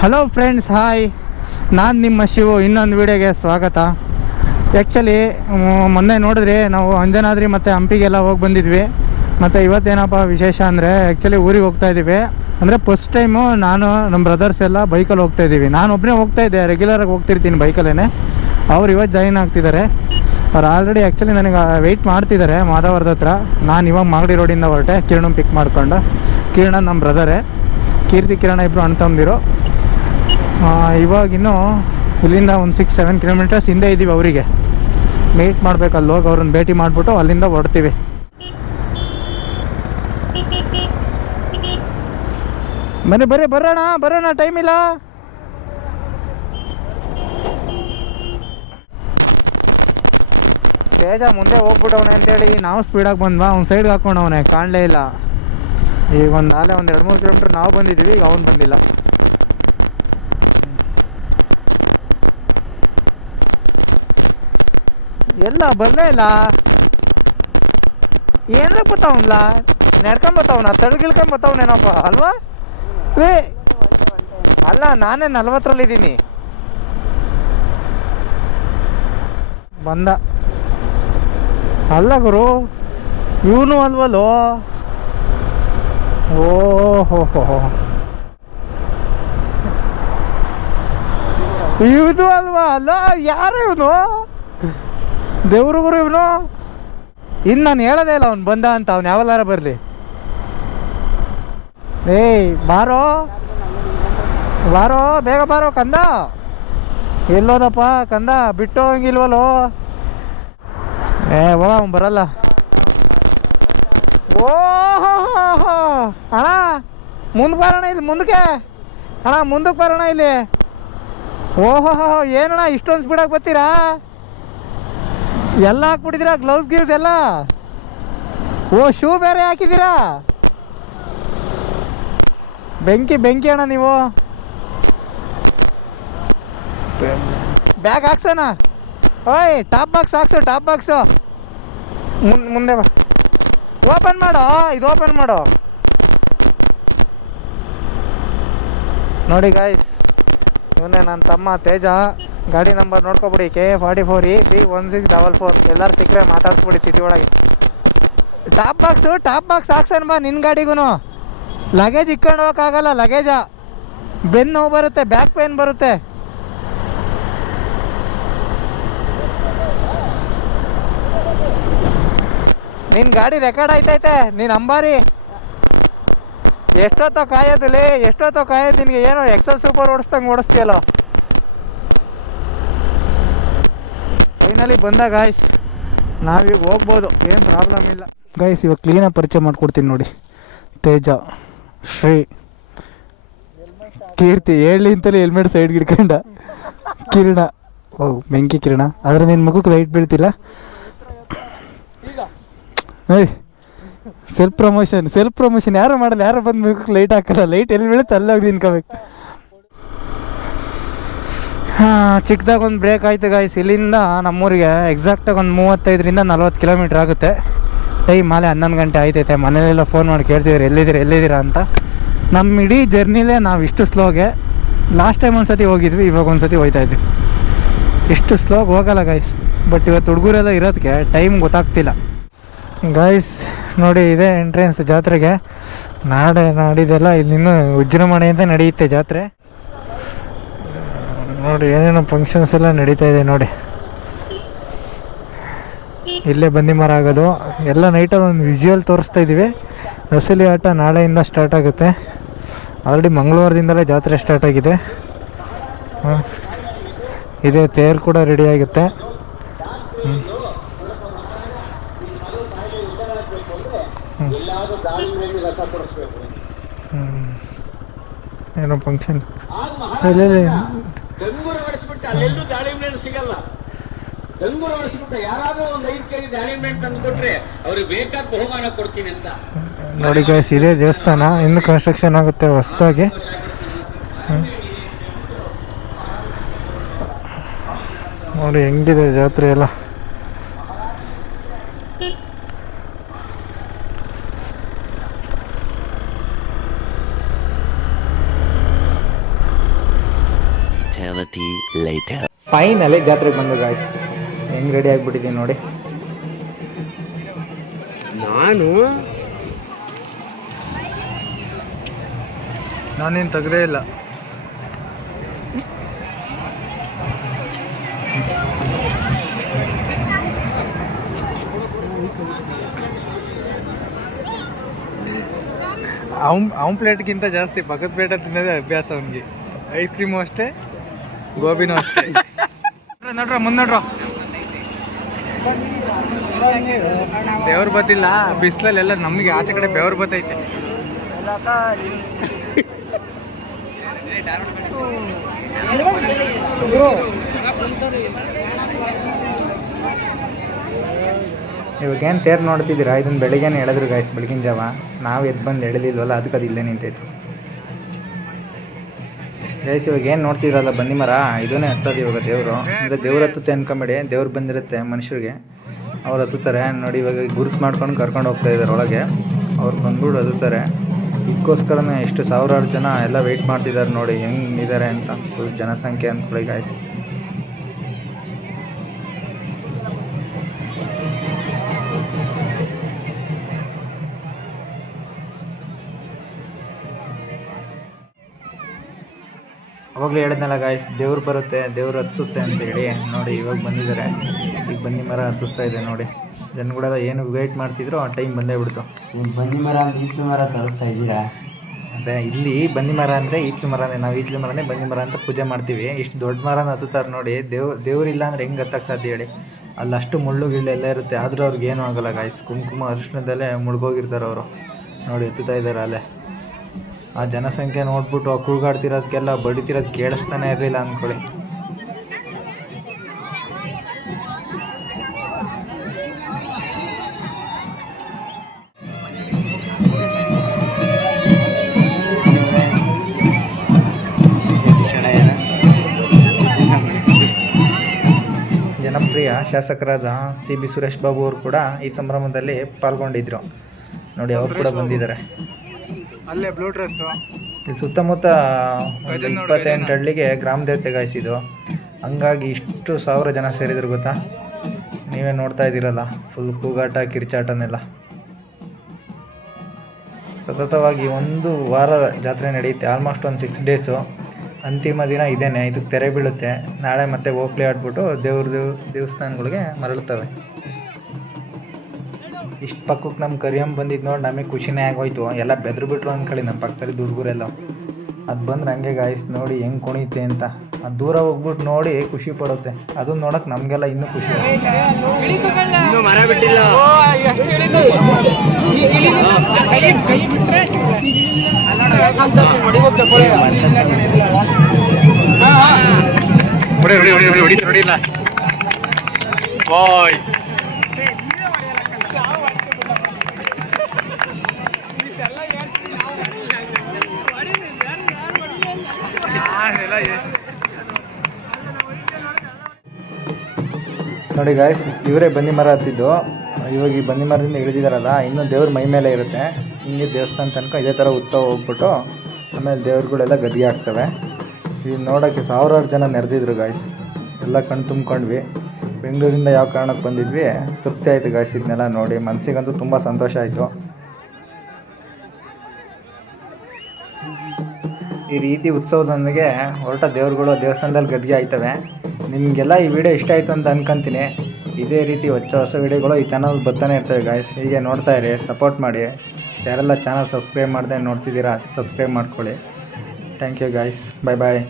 Hello friends hi ನಾನು ನಿಮ್ಮ ಶಿವು, ಇನ್ನೊಂದು ವೀಡಿಯೋಗೆ ಸ್ವಾಗತ. ಆ್ಯಕ್ಚುಲಿ ಮೊನ್ನೆ ನೋಡಿದ್ರಿ ನಾವು ಅಂಜನಾದ್ರಿ ಮತ್ತು ಹಂಪಿಗೆಲ್ಲ ಹೋಗಿ ಬಂದಿದ್ವಿ. ಮತ್ತು ಇವತ್ತೇನಪ್ಪ ವಿಶೇಷ ಅಂದರೆ ಆ್ಯಕ್ಚುಲಿ ಊರಿಗೆ ಹೋಗ್ತಾ ಇದ್ದೀವಿ. ಅಂದರೆ ಫಸ್ಟ್ ಟೈಮು ನಾನು ನಮ್ಮ ಬ್ರದರ್ಸ್ ಎಲ್ಲ ಬೈಕಲ್ಲಿ ಹೋಗ್ತಾ ಇದ್ದೀವಿ. ನಾನು ಒಬ್ಬನೇ ಹೋಗ್ತಾ ಇದ್ದೆ ರೆಗ್ಯುಲರಾಗಿ ಹೋಗ್ತಿರ್ತೀನಿ ಬೈಕಲ್ಲೇ ಅವ್ರು ಇವತ್ತು ಜಾಯಿನ್ ಆಗ್ತಿದ್ದಾರೆ. ಅವ್ರು ಆಲ್ರೆಡಿ ಆ್ಯಕ್ಚುಲಿ ನನಗೆ ವೆಯ್ಟ್ ಮಾಡ್ತಿದ್ದಾರೆ ಮಾಧವರದ ಹತ್ರ. ನಾನು ಇವಾಗ ಮಾಗಡಿ ರೋಡಿಂದ ಹೊರಟೆ, ಕಿರಣ್ ಪಿಕ್ ಮಾಡ್ಕೊಂಡು. ಕಿರಣ ನಮ್ಮ ಬ್ರದರೇ ಕೀರ್ತಿ ಕಿರಣ ಇಬ್ಬರು ಅಣ್ಣ ತಮ್ಮದಿರು ಇವಾಗಿನ್ನು ಇಲ್ಲಿಂದ ಒಂದು ಸಿಕ್ಸ್ ಸೆವೆನ್ ಕಿಲೋಮೀಟರ್ಸ್ ಹಿಂದೆ ಇದ್ದೀವಿ ಅವರಿಗೆ. ಮೀಟ್ ಮಾಡ್ಬೇಕು, ಅಲ್ಲಿ ಹೋಗಿ ಅವ್ರನ್ನ ಭೇಟಿ ಮಾಡಿಬಿಟ್ಟು ಅಲ್ಲಿಂದ ಹೊಡ್ತೀವಿ ಮನೆ ಬರೀ ಬರೋಣ ಬರೋಣ ಟೈಮ್ ಇಲ್ಲ. ತೇಜ ಮುಂದೆ ಹೋಗ್ಬಿಟ್ಟವನೆ ಅಂತೇಳಿ, ನಾವು ಸ್ಪೀಡಾಗಿ ಬಂದ್ವಾ? ಅವ್ನು ಸೈಡ್ಗೆ ಹಾಕೊಂಡವನೆ, ಕಾಣಲೇ ಇಲ್ಲ. ಈಗ ಒಂದು ನಾಳೆ ಒಂದು ಎರಡು, ಮೂರು ಕಿಲೋಮೀಟ್ರ್ ನಾವು ಬಂದಿದ್ದೀವಿ ಈಗ ಅವ್ನು ಬಂದಿಲ್ಲ. ಎಲ್ಲ ಬರಲೇ ಇಲ್ಲ. ಏನ್ರ ಬತ್ತಾವನ್ಲ ನಡ್ಕೊಂಬತ್ತವನ ತಡ್ಗಿಳ್ಕೊಂಬತ್ತವನೇನಪ್ಪ ಅಲ್ವಾ? ಏ, ಅಲ್ಲ, ನಾನೇ ನಲ್ವತ್ತರಲ್ಲಿದ್ದೀನಿ. ಬಂದ. ಅಲ್ಲ ಗುರು, ಇವನು ಅಲ್ವಲ್ಲೋ? ಓ ಹೋ ಹೋ. ಇದು ಅಲ್ವಾ? ಅಲ್ಲ, ಯಾರು ಇವನು? ದೇವ್ರು ಗುರು ಇವನು. ಇನ್ನು ನಾನು ಹೇಳೋದೇ ಇಲ್ಲ, ಅವ್ನು ಬಂದ ಅಂತ, ಅವ್ನು ಯಾವಲ್ಲಾರ ಬರಲಿ. ಏಯ್, ಬಾರೋ. ಬಾರೋ, ಬೇಗ ಬಾರೋ, ಕಂದ. ಎಲ್ಲೋದಪ್ಪ, ಕಂದ. ಬಿಟ್ಟು ಹಂಗಿಲ್ವಲ್ಲೋ. ಏ, ಹೋಗ, ಅವ್ನು ಬರಲ್ಲ. ಓ ಅಣ್ಣ, ಮುಂದೆ ಬರೋಣ ಇಲ್ಲಿ, ಮುಂದಕ್ಕೆ. ಅಣ್ಣ, ಮುಂದಕ್ಕೆ ಬರೋಣ ಇಲ್ಲಿ. ಓಹೋ ಏನಣ್ಣ, ಇಷ್ಟೊಂದು ಸ್ಪೀಡಾಗಿ ಬರ್ತೀರಾ? ಎಲ್ಲ ಹಾಕ್ಬಿಟ್ಟಿದ್ದೀರಾ? ಗ್ಲೌಸ್ ಗಿವ್ಸ್ ಎಲ್ಲ? ಓ ಶೂ ಬೇರೆ ಹಾಕಿದ್ದೀರಾ? ಬೆಂಕಿ ಬೆಂಕಿ ಅಣ್ಣ ನೀವು. ಬ್ಯಾಗ್ ಹಾಕ್ಸೋಣ. ಓಯ್ ಟಾಪ್ ಬಾಕ್ಸ್ ಹಾಕ್ಸು ಟಾಪ್ ಬಾಕ್ಸು ಮುಂದೆ ಬಾ. ಓಪನ್ ಮಾಡೋ ಇದು ಓಪನ್ ಮಾಡೋ. ನೋಡಿ ಗಾಯ್ಸ್ ಇವನೇ ನನ್ನ ತಮ್ಮ ತೇಜ. ಗಾಡಿ number ನೋಡ್ಕೊಬಿಡಿ K forty four E B one six double four ಎಲ್ಲರೂ ಸಿಕ್ಕರೆ ಮಾತಾಡಿಸ್ಬಿಡಿ ಸಿಟಿ ಒಳಗೆ. ಟಾಪ್ ಬಾಕ್ಸು ಟಾಪ್ ಬಾಕ್ಸ್ ಹಾಕ್ಸನ್ ಬಾ ನಿನ್ನ ಗಾಡಿಗೂ ಲಗೇಜ್ ಇಕ್ಕೊಂಡು ಹೋಗೋಕ್ಕಾಗಲ್ಲ ಲಗೇಜ ಬೆನ್ನು ನೋವು ಬರುತ್ತೆ ಬ್ಯಾಕ್ ಪೇನ್ ಬರುತ್ತೆ. ನಿನ್ನ ಗಾಡಿ ರೆಕಾರ್ಡ್ ಆಯ್ತೈತೆ, ನೀನು ಅಂಬಾರಿ. ಎಷ್ಟೊತ್ತೋ ಕಾಯೋದಿಲ್ಲ, ಎಷ್ಟೊತ್ತೋ ಕಾಯೋದು ನಿನಗೆ ಏನೋ ಎಕ್ಸಲ್ ಸೂಪರ್ ಓಡಿಸ್ದಂಗೆ ಓಡಿಸ್ತೀಯಲ್ಲ. ಫೈನಲಿ ಬಂದ ಗಾಯ್ಸ್ ನಾವೀಗ ಹೋಗ್ಬೋದು. ಏನು ಪ್ರಾಬ್ಲಮ್ ಇಲ್ಲ. ಗಾಯ್ಸ್ ಇವಾಗ ಕ್ಲೀನಾಗಿ ಪರಿಚಯ ಮಾಡ್ಕೊಡ್ತೀನಿ ನೋಡಿ. ತೇಜ, ಶ್ರೀ, ಕೀರ್ತಿ, ಹೇಳಿ ಅಂತಲೇ ಹೆಲ್ಮೆಟ್ ಸೈಡ್ ಹಿಡ್ಕೊಂಡ ಕಿರಣ, ಓ, ಬೆಂಕಿ ಕಿರಣ. ಆದರೆ ನಿನ್ನ ಮುಖಕ್ಕೆ ಲೈಟ್ ಬೀಳ್ತಿಲ್ಲ? ಏಯ್ ಸೆಲ್ಫ್ ಪ್ರಮೋಷನ್ ಸೆಲ್ಫ್ ಪ್ರಮೋಷನ್ ಯಾರು ಮಾಡಲ್ಲ? ಯಾರು ಬಂದು ಮಗುಕ್ಕೆ ಲೈಟ್ ಹಾಕಲ್ಲ? ಲೈಟ್ ಎಲ್ಲಿ ಬೀಳುತ್ತೆ ಅಲ್ಲೋಗಿ ನಿನ್ಕೋಬೇಕು ಚಿಕ್ಕದಾಗ ಒಂದು ಬ್ರೇಕ್ ಆಯ್ತು ಗಾಯ್ಸ್ ಇಲ್ಲಿಂದ ನಮ್ಮೂರಿಗೆ ಎಕ್ಸಾಕ್ಟಾಗಿ ಒಂದು ಮೂವತ್ತೈದರಿಂದ ನಲ್ವತ್ತು ಕಿಲೋಮೀಟ್ರ್ ಆಗುತ್ತೆ. ಟೈಮ್ ಮಾಲೆ ಹನ್ನೊಂದು ಗಂಟೆ ಆಯ್ತೈತೆ. ಮನೇಲೆಲ್ಲ ಫೋನ್ ಮಾಡಿ ಕೇಳ್ತಿದ್ದೀರಿ ಎಲ್ಲಿದ್ದೀರಿ, ಎಲ್ಲಿದ್ದೀರಾ ಅಂತ. ನಮ್ಮ ಇಡೀ ಜರ್ನಿಲೇ ನಾವು ಇಷ್ಟು ಸ್ಲೋಗೆ ಲಾಸ್ಟ್ ಟೈಮ್ ಒಂದು ಸತಿ ಹೋಗಿದ್ವಿ, ಇವಾಗ ಒಂದು ಸತಿ ಹೋಗ್ತಾ ಇದ್ವಿ. ಇಷ್ಟು ಸ್ಲೋಗೆ ಹೋಗಲ್ಲ ಗಾಯ್ಸ್ ಬಟ್ ಇವತ್ತು ಹುಡುಗರೆಲ್ಲ ಇರೋದಕ್ಕೆ ಟೈಮ್ ಗೊತ್ತಾಗ್ತಿಲ್ಲ. ಗಾಯ್ಸ್ ನೋಡಿ ಇದೆ ಎಂಟ್ರೆನ್ಸ್ ಜಾತ್ರೆಗೆ. ನಾಡೆ ನಾಡಿದೆಲ್ಲ ಇಲ್ಲಿನ್ನೂ ವಿಜೃಂಭಣೆಯಿಂದ ನಡೆಯುತ್ತೆ ಜಾತ್ರೆ. ನೋಡಿ, ಏನೇನೋ ಫಂಕ್ಷನ್ಸ್ ಎಲ್ಲ ನಡೀತಾ ಇದೆ ನೋಡಿ. ಇಲ್ಲೇ ಬಂದಿ ಮರ ಆಗೋದು. ಎಲ್ಲ ನೈಟಲ್ಲಿ ಒಂದು ವಿಜುವಲ್ ತೋರಿಸ್ತಾ ಇದ್ದೀವಿ ರಸಲಿ ಆಟ ನಾಳೆಯಿಂದ ಸ್ಟಾರ್ಟ್ ಆಗುತ್ತೆ. ಆಲ್ರೆಡಿ ಮಂಗಳವಾರದಿಂದಲೇ ಜಾತ್ರೆ ಸ್ಟಾರ್ಟ್ ಆಗಿದೆ. ಇದೆ ತೇರು ಕೂಡ ರೆಡಿ ಆಗುತ್ತೆ. ಏನೋ ಫಂಕ್ಷನ್ ಇಲ್ಲ. ಹೊಡಿಸ್ಬಿಟ್ಟು ಅಲ್ಲೆಲ್ಲೂ ದಾಳಿಂಬೆ ಸಿಗಲ್ಲ. ಡಂಗೂರ ಹೊಡೆಸ್ಬಿಟ್ಟು ಯಾರಾದ್ರೂ ಒಂದ್ ಐದು ಕೆಜಿ ದಾಳಿಂಬೆ ತಂದು ಕೊಟ್ರೆ ಅವ್ರಿಗೆ ಬೇಕಾದ ಬಹುಮಾನ ಕೊಡ್ತೀನಿ ಅಂತ. ನೋಡಿ ಗೈಸ್ ಇದೇ ದೇವಸ್ಥಾನ, ಇನ್ನು ಕನ್ಸ್ಟ್ರಕ್ಷನ್ ಆಗುತ್ತೆ ಹೊಸದಾಗಿ. ನೋಡಿ ಹೆಂಗಿದೆ ಜಾತ್ರೆ ಎಲ್ಲ. Eternity later. ಫೈನಲಿ ಜಾತ್ರೆಗೆ ಬಂದು ಗಾಯ್ಸ್ ಹೆಂಗ್ ರೆಡಿ ಆಗ್ಬಿಟ್ಟಿದ್ದೀನಿ ನೋಡಿ. ನಾನು ನಾನೇನು ತೆಗ್ದೇ ಇಲ್ಲ. ಅವ್ನ ಅವ್ನ ಪ್ಲೇಟ್ಗಿಂತ ಜಾಸ್ತಿ ಪಕ್ಕದ ಪ್ಲೇಟ ತಿನ್ನೋದೇ ಅಭ್ಯಾಸ ಅವನಿಗೆ. ಐಸ್ ಕ್ರೀಮು ಅಷ್ಟೇ. ಗೋಬಿನೂ ಅಷ್ಟೇ. ನಡ್ರ ಮುಂದೆ ನಡ್ರ. ಬೆವ್ರು ಬತ್ತಿಲ್ಲ ಬಿಸಿಲಲ್ಲೆಲ್ಲ ನಮಗೆ ಆಚೆ ಕಡೆ ಬೆವ್ರು ಬತ್ತೈತೆ. ಇವಾಗೇನು ತೇರು ನೋಡ್ತಿದ್ದೀರಾ? ಇದನ್ನ ಬೆಳಿಗ್ಗೆನೇ ಎಳೆದ್ರು ಗಾಯ್ಸ್ ಬೆಳಗಿನ ಜಾವ. ನಾವು ಎದ್ದು ಬಂದು ಎಳೆದಿಲ್ವಲ್ಲ ಅದಕ್ಕೆ ಅದು ಇಲ್ಲೇ ನಿಂತೈತೆ. ಗೈಸ್ ಇವಾಗ ಏನು ನೋಡ್ತಿದ್ರಲ್ಲ, ಬನ್ನಿ ಮರ, ಇದನ್ನೇ ಹತ್ತೋದು ಇವಾಗ ದೇವರು. ಅಂದರೆ ದೇವ್ರು ಹತ್ತುತ್ತೆ ಅನ್ಕೊಂಬೇಡಿ, ದೇವ್ರು ಬಂದಿರುತ್ತೆ ಮನುಷ್ಯರಿಗೆ. ಅವ್ರು ಹತ್ತುತ್ತಾರೆ, ನೋಡಿ ಇವಾಗ ಗುರುತು ಮಾಡ್ಕೊಂಡು ಕರ್ಕೊಂಡು ಹೋಗ್ತಾ ಇದ್ದಾರೆ ಒಳಗೆ. ಅವ್ರು ಬಂದ್ಬಿಟ್ಟು ಹತ್ತುತ್ತಾರೆ. ಇದಕ್ಕೋಸ್ಕರನೇ ಎಷ್ಟು ಸಾವಿರಾರು ಜನ ಎಲ್ಲ ವೆಯ್ಟ್ ಮಾಡ್ತಿದ್ದಾರೆ ನೋಡಿ, ಹೆಂಗೆ ಇದ್ದಾರೆ ಅಂತ ಜನಸಂಖ್ಯೆ ಅಂದ್ಕೊಳ್ಳಿ ಗಾಯ್ಸ್ ಅವಾಗಲೇ ಹೇಳಿದ್ನಲ್ಲ ಗಾಯ್ಸ್ ದೇವ್ರು ಬರುತ್ತೆ ದೇವ್ರು ಹತ್ಸುತ್ತೆ ಅಂತೇಳಿ ನೋಡಿ ಇವಾಗ ಬಂದಿದ್ದಾರೆ. ಈಗ ಬನ್ನಿ ಮರ ಹತ್ತಿಸ್ತಾ ಇದೆ ನೋಡಿ. ಜನಗಳೆಲ್ಲ ಏನು ವೇಟ್ ಮಾಡ್ತಿದ್ರು ಆ ಟೈಮ್ ಬಂದೇ ಬಿಡ್ತು. ಬನ್ನಿ ಮರ ಈತ್ಲು ಮರ ತರಿಸ್ತಾ ಇದ್ದೀರಾ? ಅದೇ ಇಲ್ಲಿ ಬನ್ನಿ ಮರ ಅಂದರೆ ಈತ್ಲು ಮರನೇ ನಾವು ಈತ್ಲು ಮರನೇ ಬನ್ನಿ ಮರ ಅಂತ ಪೂಜೆ ಮಾಡ್ತೀವಿ. ಇಷ್ಟು ದೊಡ್ಡ ಮರನ ಹತ್ತುತ್ತಾರೆ ನೋಡಿ. ದೇವ್ ದೇವ್ರಿಲ್ಲ ಅಂದರೆ ಹೆಂಗೆ ಹತ್ತಕ್ಕೆ ಸಾಧ್ಯ ಹೇಳಿ. ಅಲ್ಲಷ್ಟು ಮುಳ್ಳು ಗಿಳ್ಳು ಎಲ್ಲ ಇರುತ್ತೆ. ಆದರೂ ಅವ್ರಿಗೆ ಏನೂ ಆಗೋಲ್ಲ ಗಾಯ್ಸ್ ಕುಂಕುಮ ಅರಿಶಿಣದಲ್ಲೇ ಮುಳುಗೋಗಿರ್ತಾರೆ ಅವರು. ನೋಡಿ ಹತ್ತುತ್ತಾ ಇದ್ದಾರೆ ಅಲ್ಲೇ. ಆ ಜನಸಂಖ್ಯೆ ನೋಡ್ಬಿಟ್ಟು ಆ ಕೂಗಾಡ್ತಿರೋದಕ್ಕೆಲ್ಲ ಬಡಿತಿರೋದು ಕೇಳಿಸ್ತಾನೆ ಇರಲಿಲ್ಲ ಅಂದ್ಕೊಳ್ಳಿ. ಜನಪ್ರಿಯ ಶಾಸಕರಾದ ಸಿ ಬಿ ಸುರೇಶ್ ಬಾಬು ಅವರು ಕೂಡ ಈ ಸಂಭ್ರಮದಲ್ಲಿ ಪಾಲ್ಗೊಂಡಿದ್ರು. ನೋಡಿ ಅವರು ಕೂಡ ಬಂದಿದ್ದಾರೆ. ಅಲ್ಲೇ ಬ್ಲೂ ಡ್ರೆಸ್ಸು ಇಲ್ಲಿ ಸುತ್ತಮುತ್ತ ಒಂದು ಇಪ್ಪತ್ತೆಂಟು ಹಳ್ಳಿಗೆ ಗ್ರಾಮ ದೇವತೆ ಗಾಯಿಸಿದ್ದು. ಹಂಗಾಗಿ ಇಷ್ಟು ಸಾವಿರ ಜನ ಸೇರಿದ್ರು ಗೊತ್ತಾ? ನೀವೇ ನೋಡ್ತಾ ಇದ್ದೀರಲ್ಲ ಫುಲ್ ಕೂಗಾಟ ಕಿರ್ಚಾಟನೆಲ್ಲ. ಸತತವಾಗಿ ಒಂದು ವಾರ ಜಾತ್ರೆ ನಡೆಯುತ್ತೆ ಆಲ್ಮೋಸ್ಟ್ ಒಂದು ಸಿಕ್ಸ್ ಡೇಸು ಅಂತಿಮ ದಿನ ಇದೇನೆ ಇದಕ್ಕೆ ತೆರೆ ಬೀಳುತ್ತೆ. ನಾಳೆ ಮತ್ತೆ ಓಕ್ಲಿ ಆಡ್ಬಿಟ್ಟು ದೇವ್ರ ದೇವ್ ದೇವಸ್ಥಾನಗಳಿಗೆ ಮರಳುತ್ತವೆ. ಇಷ್ಟು ಪಕ್ಕಕ್ಕೆ ನಮ್ಮ ಕರಿಯಮ್ಮ ಬಂದಿದ್ದು ನೋಡಿ ನಮಗೆ ಖುಷಿನೇ ಆಗೋಯ್ತು. ಎಲ್ಲ ಬೆದ್ರು ಬಿಟ್ರು ಅಂದ್ಕೊಳ್ಳಿ ನಮ್ಮ ಪಕ್ಕದಲ್ಲಿ ದುರ್ಗುರೆಲ್ಲ ಅದು ಬಂದ್ರೆ ಹಂಗೆ ಗಾಯಿಸ್ ನೋಡಿ ಹೆಂಗೆ ಕುಣಿಯುತ್ತೆ ಅಂತ. ಅದು ದೂರ ಹೋಗ್ಬಿಟ್ಟು ನೋಡಿ ಖುಷಿ ಪಡುತ್ತೆ. ಅದನ್ನ ನೋಡಕ್ಕೆ ನಮಗೆಲ್ಲ ಇನ್ನೂ ಖುಷಿ ಹೊಡಿ ಹೊಡಿ ಹೊಡಿ ಹೊಡಿ ಹೊಡಿ ಹೊಡಿಲ್ಲ ಬಾಯ್ಸ್ ನೋಡಿ ಗಾಯ್ಸ್ ಇವರೇ ಬನ್ನಿ ಮರ ಹತ್ತಿದ್ದು. ಇವಾಗ ಈ ಬನ್ನಿ ಮರದಿಂದ ಇಳಿದಿದಾರಲ್ಲ ಇನ್ನೂ ದೇವ್ರ ಮೈ ಮೇಲೆ ಇರುತ್ತೆ. ಹಿಂಗೆ ದೇವಸ್ಥಾನ ತನಕ ಇದೇ ಥರ ಉತ್ಸವ ಹೋಗ್ಬಿಟ್ಟು ಆಮೇಲೆ ದೇವ್ರುಗಳೆಲ್ಲ ಗದಿ ಆಗ್ತವೆ ಇದು ನೋಡೋಕ್ಕೆ ಸಾವಿರಾರು ಜನ ನೆರೆದಿದ್ರು ಗಾಯ್ಸ್ ಎಲ್ಲ ಕಣ್ ತುಂಬ್ಕೊಂಡ್ವಿ. ಬೆಂಗಳೂರಿಂದ ಯಾವ ಕಾರಣಕ್ಕೆ ಬಂದಿದ್ವಿ? ತೃಪ್ತಿ ಆಯಿತು ಗಾಯ್ಸ್ ಇದನ್ನೆಲ್ಲ ನೋಡಿ. ಮನಸ್ಸಿಗಂತೂ ತುಂಬ ಸಂತೋಷ ಆಯಿತು. ಈ ರೀತಿ ಉತ್ಸವದೊಂದಿಗೆ ಹೊರಟ ದೇವ್ರುಗಳು ದೇವಸ್ಥಾನದಲ್ಲಿ ಗದ್ಗೆ ಆಯ್ತವೆ ನಿಮಗೆಲ್ಲ ಈ ವಿಡಿಯೋ ಇಷ್ಟ ಆಯಿತು ಅಂತ ಅನ್ಕೊಂತೀನಿ. ಇದೇ ರೀತಿ ಹೊಚ್ಚ ಹೊಸ ವಿಡಿಯೋಗಳು ಈ ಚಾನಲ್ ಬರ್ತಾನೆ ಇರ್ತವೆ ಗಾಯ್ಸ್ ಹೀಗೆ ನೋಡ್ತಾ ಇರಿ ಸಪೋರ್ಟ್ ಮಾಡಿ. ಯಾರೆಲ್ಲ ಚಾನಲ್ ಸಬ್ಸ್ಕ್ರೈಬ್ ಮಾಡದೆ ನೋಡ್ತಿದ್ದೀರಾ ಸಬ್ಸ್ಕ್ರೈಬ್ ಮಾಡ್ಕೊಳ್ಳಿ. Thank you guys bye bye